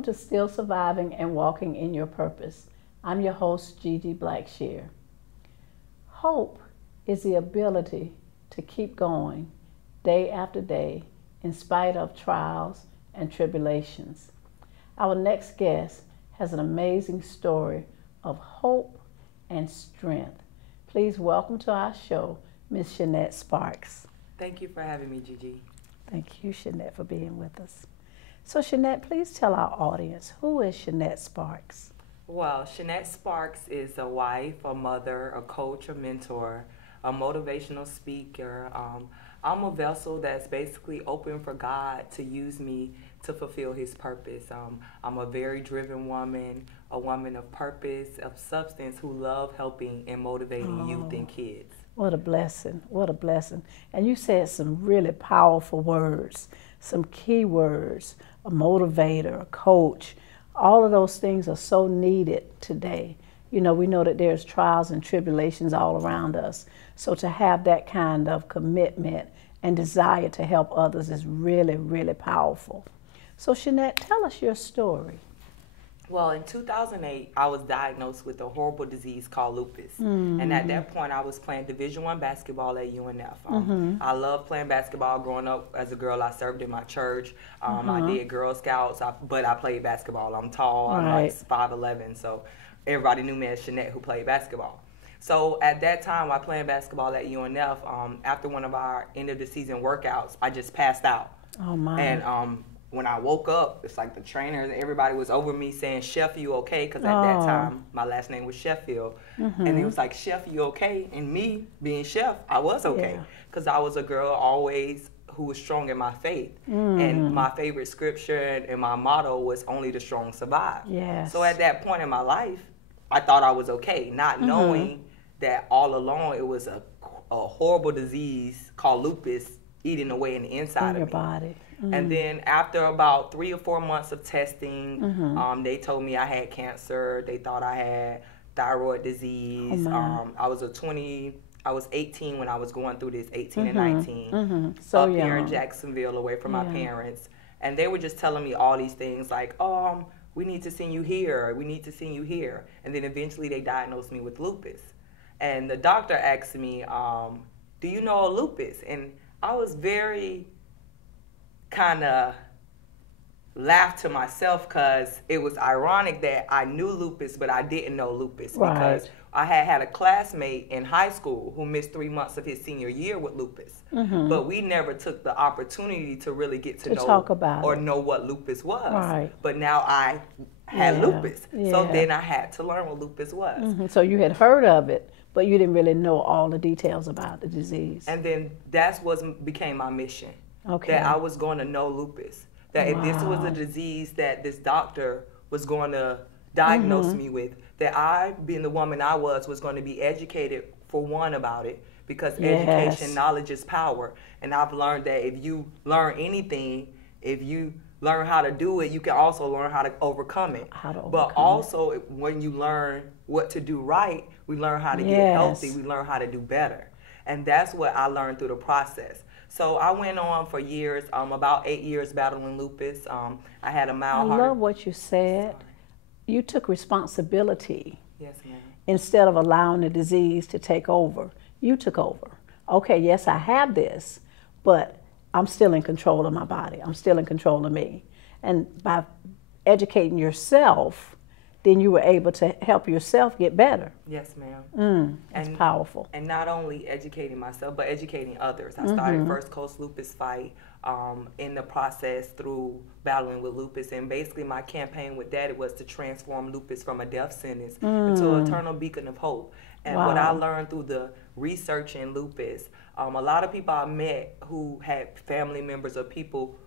welcome to Still Surviving and Walking in Your Purpose. I'm your host, Gigi Blackshear. Hope is the ability to keep going day after day in spite of trials and tribulations. Our next guest has an amazing story of hope and strength. Please welcome to our show, Miss Shennette Sparks. Thank you for having me, Gigi. Thank you, Shennette, for being with us. So, Shennette, please tell our audience, who is Shennette Sparks? Well, Shennette Sparks is a wife, a mother, a coach, a mentor, a motivational speaker. I'm a vessel that's basically open for God to use me to fulfill His purpose. I'm a very driven woman, a woman of purpose, of substance, who love helping and motivating youth and kids. What a blessing. What a blessing. And you said some really powerful words, some key words, a motivator, a coach. All of those things are so needed today. You know, we know that there's trials and tribulations all around us. So to have that kind of commitment and desire to help others is really, really powerful. So Shennette, tell us your story. Well, in 2008, I was diagnosed with a horrible disease called lupus. And at that point, I was playing Division I basketball at UNF. I loved playing basketball. Growing up as a girl, I served in my church. I did Girl Scouts, but I played basketball. I'm tall. I'm like 5'11", so everybody knew me as Shennette who played basketball. So at that time, I playing basketball at UNF. After one of our end-of-the-season workouts, I just passed out. Oh, my. And when I woke up, it's like the trainers and everybody was over me saying, "Chef, you okay?" Because at that time, my last name was Sheffield. And it was like, "Chef, you okay?" And me being Chef, I was okay. Because I was a girl always who was strong in my faith. And my favorite scripture and my motto was, "Only the strong survive." Yes. So at that point in my life, I thought I was okay, not knowing that all along it was a horrible disease called lupus eating away in the inside of your me. Body. And then after about 3 or 4 months of testing, they told me I had cancer. They thought I had thyroid disease. I was 18 when I was going through this, 18 and 19, So up young. here in Jacksonville, away from my parents. And they were just telling me all these things like, "Oh, we need to send you here. We need to send you here." And then eventually they diagnosed me with lupus. And the doctor asked me, "Do you know lupus?" And I was very kind of laughed to myself because it was ironic that I knew lupus, but I didn't know lupus because I had a classmate in high school who missed 3 months of his senior year with lupus. But we never took the opportunity to really get to know talk about or it. know what lupus was. Right. But now I had lupus. So then I had to learn what lupus was. So you had heard of it, but you didn't really know all the details about the disease. And then that's what became my mission. Okay. That I was going to know lupus. That if this was a disease that this doctor was going to diagnose me with, that I, being the woman I was going to be educated for one about it, because education, knowledge is power. And I've learned that if you learn anything, if you learn how to do it, you can also learn how to overcome it. But also, when you learn what to do right, we learn how to get healthy, we learn how to do better. And that's what I learned through the process. So I went on for years, about 8 years battling lupus. I had a mild heart. I love what you said. You took responsibility. Yes, ma'am. Instead of allowing the disease to take over. You took over. Okay, yes, I have this, but I'm still in control of my body. I'm still in control of me. And by educating yourself, then you were able to help yourself get better. Yes, ma'am. That's powerful. And not only educating myself, but educating others. I started First Coast Lupus Fight in the process through battling with lupus. And basically my campaign with that, it was to transform lupus from a death sentence into an eternal beacon of hope. And what I learned through the research in lupus, a lot of people I met who had family members or people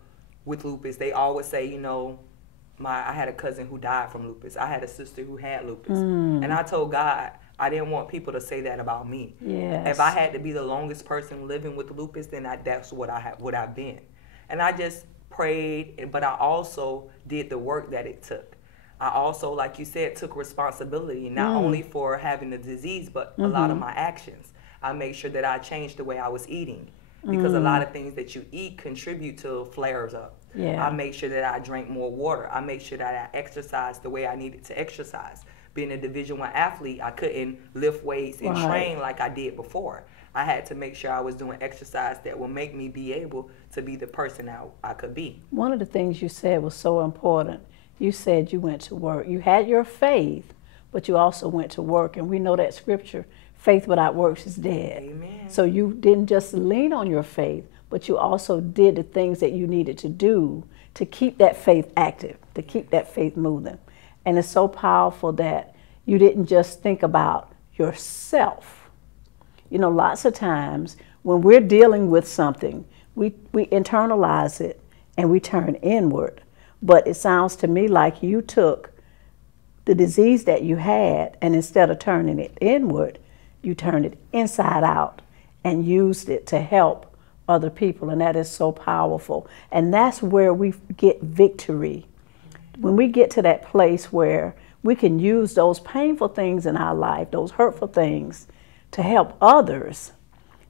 with lupus, they always say, you know, I had a cousin who died from lupus. I had a sister who had lupus. And I told God, I didn't want people to say that about me. Yes. If I had to be the longest person living with lupus, then that's what I've been. And I just prayed, but I also did the work that it took. I also, like you said, took responsibility, not only for having the disease, but a lot of my actions. I made sure that I changed the way I was eating. because a lot of things that you eat contribute to flares up. Yeah. I make sure that I drink more water. I make sure that I exercise the way I needed to exercise. Being a Division I athlete, I couldn't lift weights and train like I did before. I had to make sure I was doing exercise that will make me be able to be the person I could be. One of the things you said was so important. You said you went to work. You had your faith, but you also went to work. And we know that scripture, faith without works is dead. Amen. So you didn't just lean on your faith, but you also did the things that you needed to do to keep that faith active, to keep that faith moving. And it's so powerful that you didn't just think about yourself. You know, lots of times when we're dealing with something, we internalize it and we turn inward. But it sounds to me like you took the disease that you had, and instead of turning it inward, you turned it inside out and used it to help other people. And that is so powerful. And that's where we get victory. When we get to that place where we can use those painful things in our life, those hurtful things, to help others,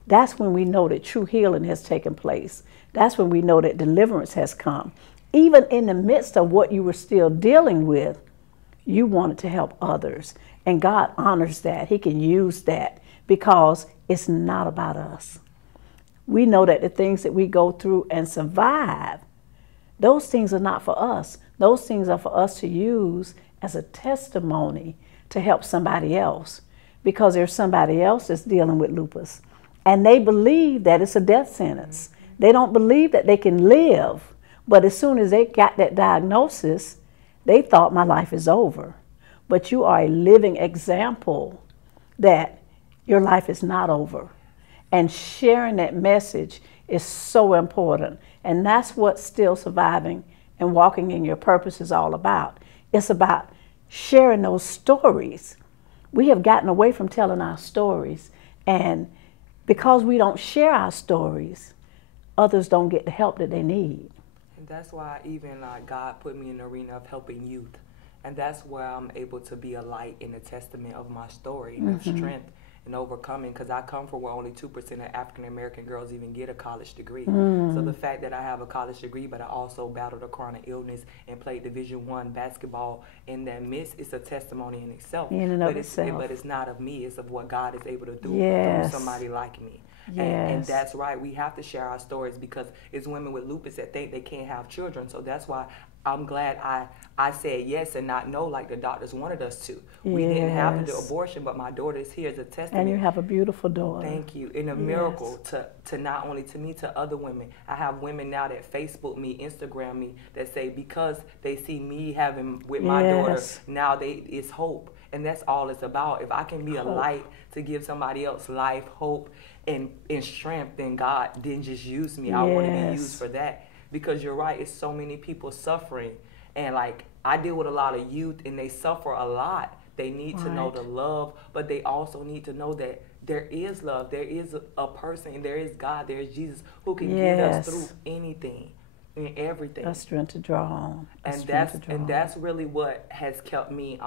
that's when we know that true healing has taken place. That's when we know that deliverance has come. Even in the midst of what you were still dealing with, you wanted to help others. And God honors that. He can use that because it's not about us. We know that the things that we go through and survive, those things are not for us. Those things are for us to use as a testimony to help somebody else, because there's somebody else that's dealing with lupus and they believe that it's a death sentence. They don't believe that they can live, but as soon as they got that diagnosis, they thought my life is over. But you are a living example that your life is not over. And sharing that message is so important. And that's what still surviving and walking in your purpose is all about. It's about sharing those stories. We have gotten away from telling our stories. And because we don't share our stories, others don't get the help that they need. And that's why even God put me in the arena of helping youth. And that's where I'm able to be a light and a testament of my story and of strength and overcoming, because I come from where only 2% of African-American girls even get a college degree. So the fact that I have a college degree, but I also battled a chronic illness and played Division I basketball in that midst, it's a testimony in itself. But it's not of me, it's of what God is able to do through somebody like me. And that's right, we have to share our stories, because it's women with lupus that think they can't have children. So that's why I'm glad I said yes and not no like the doctors wanted us to. We didn't have to do abortion, but my daughter is here as a testament. And you have a beautiful daughter. Thank you. And a miracle to not only to me, to other women. I have women now that Facebook me, Instagram me, that say because they see me having with my daughter, now it's hope. And that's all it's about. If I can be a light to give somebody else life, hope, and strength, then God didn't just use me. I want to be used for that. Because you're right, it's so many people suffering. And like, I deal with a lot of youth and they suffer a lot. They need to know the love, but they also need to know that there is love. There is a person, and there is God, there is Jesus who can get us through anything and everything. A strength to draw on. And that's really what has kept me.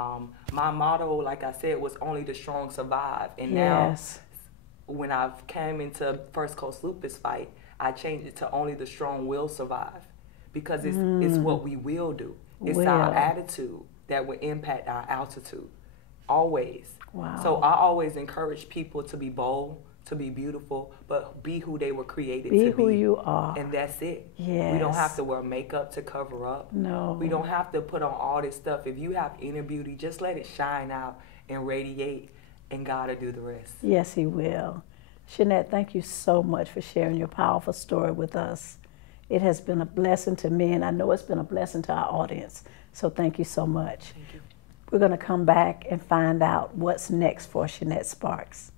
My motto, like I said, was only the strong survive. And now, when I've came into First Coast Lupus fight, I changed it to only the strong will survive, because it's what we will do. It's our attitude that will impact our altitude, always. Wow. So I always encourage people to be bold, to be beautiful, but be who they were created to be. Be who you are. And that's it. Yes. We don't have to wear makeup to cover up. No. We don't have to put on all this stuff. If you have inner beauty, just let it shine out and radiate, and God will do the rest. Yes, He will. Shennette, thank you so much for sharing your powerful story with us. It has been a blessing to me, and I know it's been a blessing to our audience. So thank you so much. Thank you. We're going to come back and find out what's next for Shennette Sparks.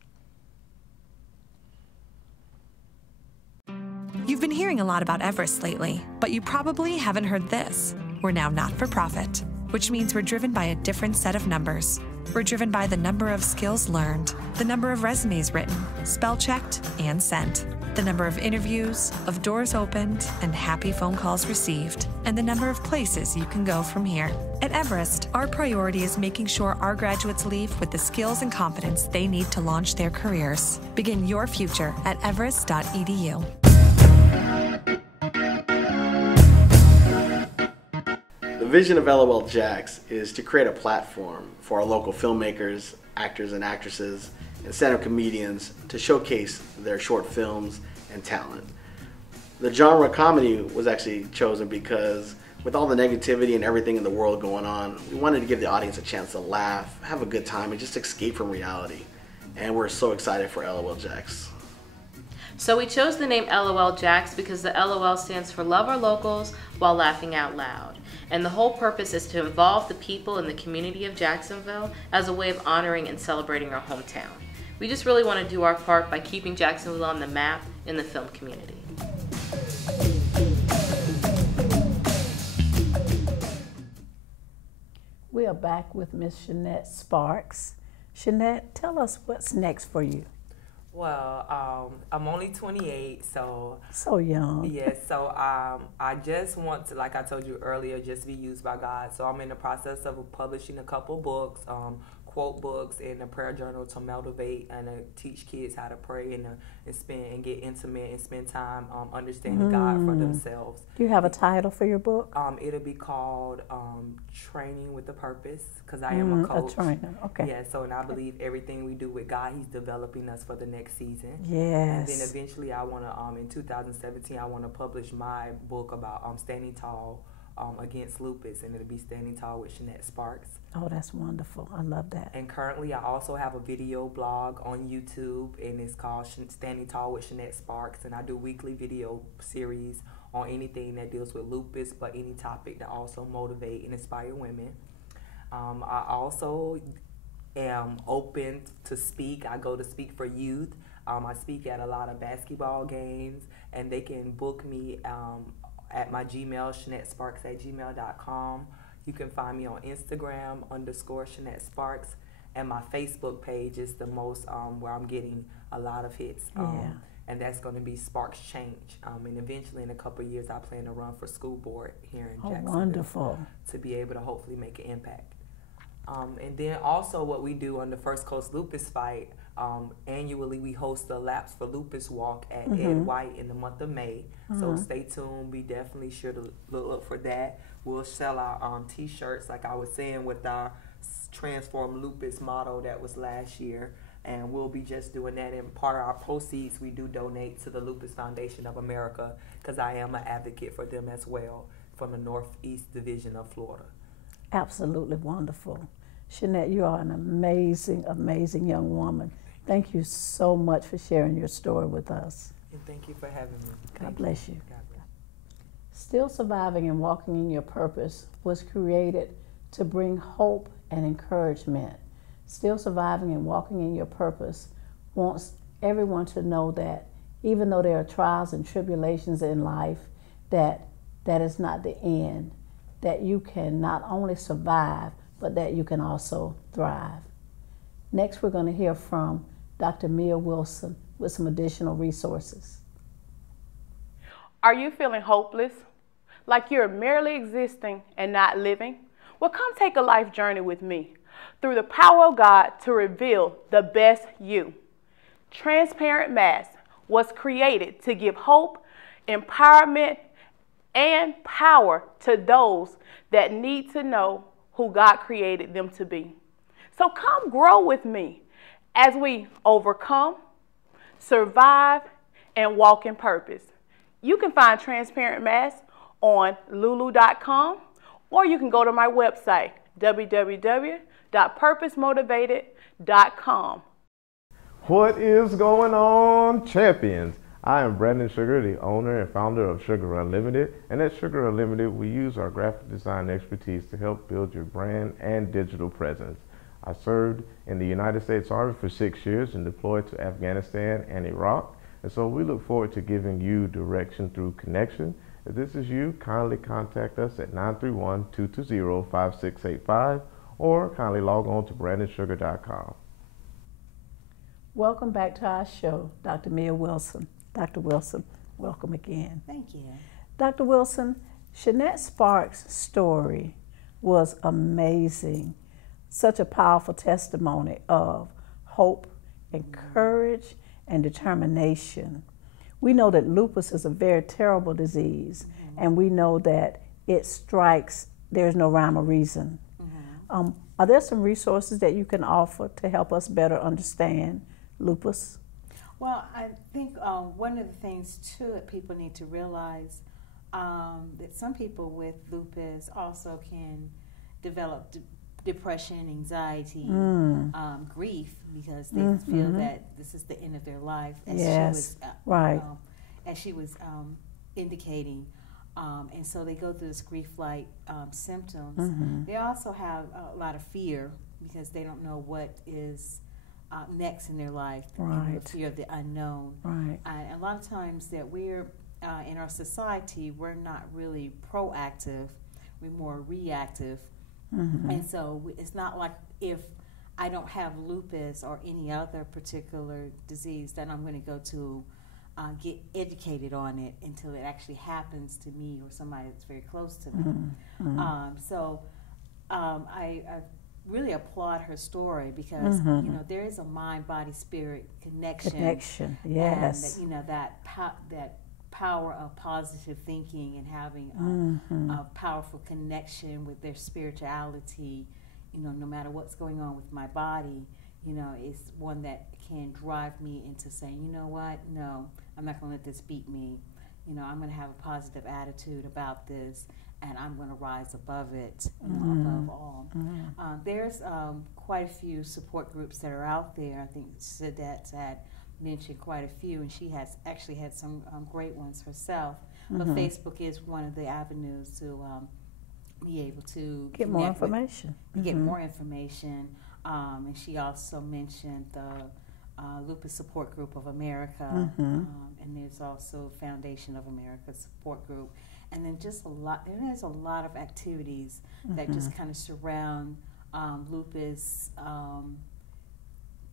You've been hearing a lot about Everest lately, but you probably haven't heard this. We're now not-for-profit, which means we're driven by a different set of numbers. We're driven by the number of skills learned, the number of resumes written, spell-checked, and sent, the number of interviews, of doors opened, and happy phone calls received, and the number of places you can go from here. At Everest, our priority is making sure our graduates leave with the skills and confidence they need to launch their careers. Begin your future at everest.edu. vision of LOL Jax is to create a platform for our local filmmakers, actors and actresses, and stand-up comedians to showcase their short films and talent. The genre comedy was actually chosen because with all the negativity and everything in the world going on, we wanted to give the audience a chance to laugh, have a good time, and just escape from reality. And we're so excited for LOL Jax. So we chose the name LOL Jax because the LOL stands for Love Our Locals While Laughing Out Loud. And the whole purpose is to involve the people in the community of Jacksonville as a way of honoring and celebrating our hometown. We just really want to do our part by keeping Jacksonville on the map in the film community. We are back with Miss Shennette Sparks. Shennette, tell us what's next for you. Well, I'm only 28, so young. yes. So I just want to, like I told you earlier, just be used by God. So I'm in the process of publishing a couple books, quote books, and a prayer journal to motivate and teach kids how to pray and spend and get intimate and spend time understanding God for themselves. Do you have a title for your book? It'll be called Training with a Purpose, because I am a coach. A trainer, okay. Yeah, so and I believe everything we do with God, He's developing us for the next season. Yes. And then eventually I want to, in 2017, I want to publish my book about standing tall against lupus, and it'll be Standing Tall with Shennette Sparks. Oh, that's wonderful. I love that. And currently I also have a video blog on YouTube, and it's called Standing Tall with Shennette Sparks, and I do weekly video series on anything that deals with lupus, but any topic that also motivate and inspire women. I also am open to speak. I go to speak for youth. I speak at a lot of basketball games, and they can book me at my Gmail, ShenetteSparks@gmail.com. You can find me on Instagram _Shennette Sparks, and my Facebook page is the most where I'm getting a lot of hits. And that's going to be Sparks Change. And eventually, in a couple of years, I plan to run for school board here in Jacksonville. Wonderful. To be able to hopefully make an impact. And then also what we do on the First Coast Lupus Fight, annually we host the Laps for Lupus Walk at Ed White in the month of May. So stay tuned. Be definitely sure to look for that. We'll sell our t-shirts, like I was saying, with our Transform Lupus motto that was last year. And we'll be just doing that. And part of our proceeds, we do donate to the Lupus Foundation of America, because I am an advocate for them as well, from the Northeast Division of Florida. Absolutely wonderful. Shennette, you are an amazing, amazing young woman. Thank you so much for sharing your story with us. And thank you for having me. God bless you. God bless. Still Surviving and Walking in Your Purpose was created to bring hope and encouragement. Still Surviving and Walking in Your Purpose wants everyone to know that even though there are trials and tribulations in life, that is not the end, that you can not only survive, but that you can also thrive. Next, we're going to hear from Dr. Mia Wilson with some additional resources. Are you feeling hopeless? Like you're merely existing and not living? Well, come take a life journey with me through the power of God to reveal the best you. Transparent Mask was created to give hope, empowerment, and power to those that need to know who God created them to be. So come grow with me as we overcome, survive, and walk in purpose. You can find Transparent Mask on lulu.com, or you can go to my website, www.purposemotivated.com. What is going on, champions? I am Brandon Sugar, the owner and founder of Sugar Unlimited. And at Sugar Unlimited, we use our graphic design expertise to help build your brand and digital presence. I served in the United States Army for 6 years and deployed to Afghanistan and Iraq. And so we look forward to giving you direction through connection. If this is you, kindly contact us at 931-220-5685 or kindly log on to brandonsugar.com. Welcome back to our show, Dr. Mia Wilson. Dr. Wilson, welcome again. Thank you. Dr. Wilson, Shennette Sparks' story was amazing. Such a powerful testimony of hope and courage and determination. We know that lupus is a very terrible disease, and we know that it strikes there's no rhyme or reason. Are there some resources that you can offer to help us better understand lupus? Well, I think one of the things too that people need to realize that some people with lupus also can develop depression, anxiety, grief, because they feel that this is the end of their life, as she was indicating. And so they go through this grief-like symptoms. They also have a lot of fear because they don't know what is next in their life, the fear of the unknown. And a lot of times that we're, in our society, we're not really proactive, we're more reactive. And so it's not like if I don't have lupus or any other particular disease that I'm going to go to get educated on it until it actually happens to me or somebody that's very close to me. I really applaud her story because you know, there is a mind, body, spirit connection. Yes. And that power of positive thinking and having a powerful connection with their spirituality. You know, no matter what's going on with my body, you know, is one that can drive me into saying, you know what, no, I'm not going to let this beat me. You know, I'm going to have a positive attitude about this, and I'm going to rise above it, you know, above all. There's quite a few support groups that are out there. I think Shennette had mentioned quite a few, and she has actually had some great ones herself. But Facebook is one of the avenues to be able to get more information. Get more information. And she also mentioned the Lupus Support Group of America, and there's also Foundation of America Support Group, and then just there's a lot of activities that just kind of surround lupus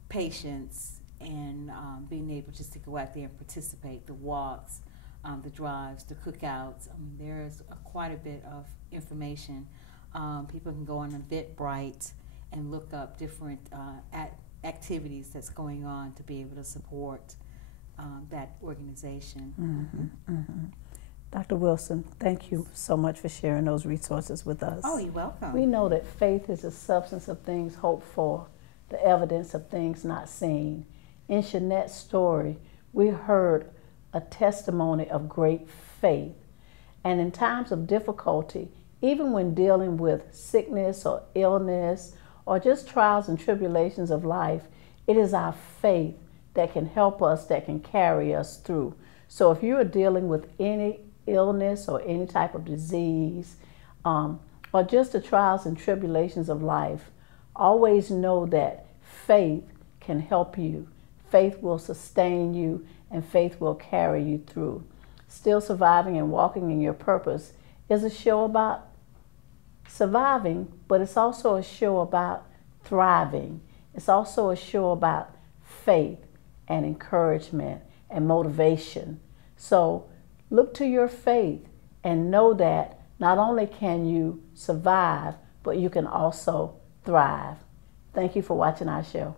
patients, and being able just to go out there and participate, the walks, the drives, the cookouts. I mean, there's quite a bit of information. People can go on Eventbrite and look up different activities that's going on to be able to support that organization. Dr. Wilson, thank you so much for sharing those resources with us. Oh, you're welcome. We know that faith is the substance of things hoped for, the evidence of things not seen. In Shennette's story, we heard a testimony of great faith. And in times of difficulty, even when dealing with sickness or illness or just trials and tribulations of life, it is our faith that can help us, that can carry us through. So if you are dealing with any illness or any type of disease, or just the trials and tribulations of life, always know that faith can help you. Faith will sustain you, and faith will carry you through. Still Surviving and Walking in Your Purpose is a show about surviving, but it's also a show about thriving. It's also a show about faith and encouragement and motivation. So look to your faith and know that not only can you survive, but you can also thrive. Thank you for watching our show.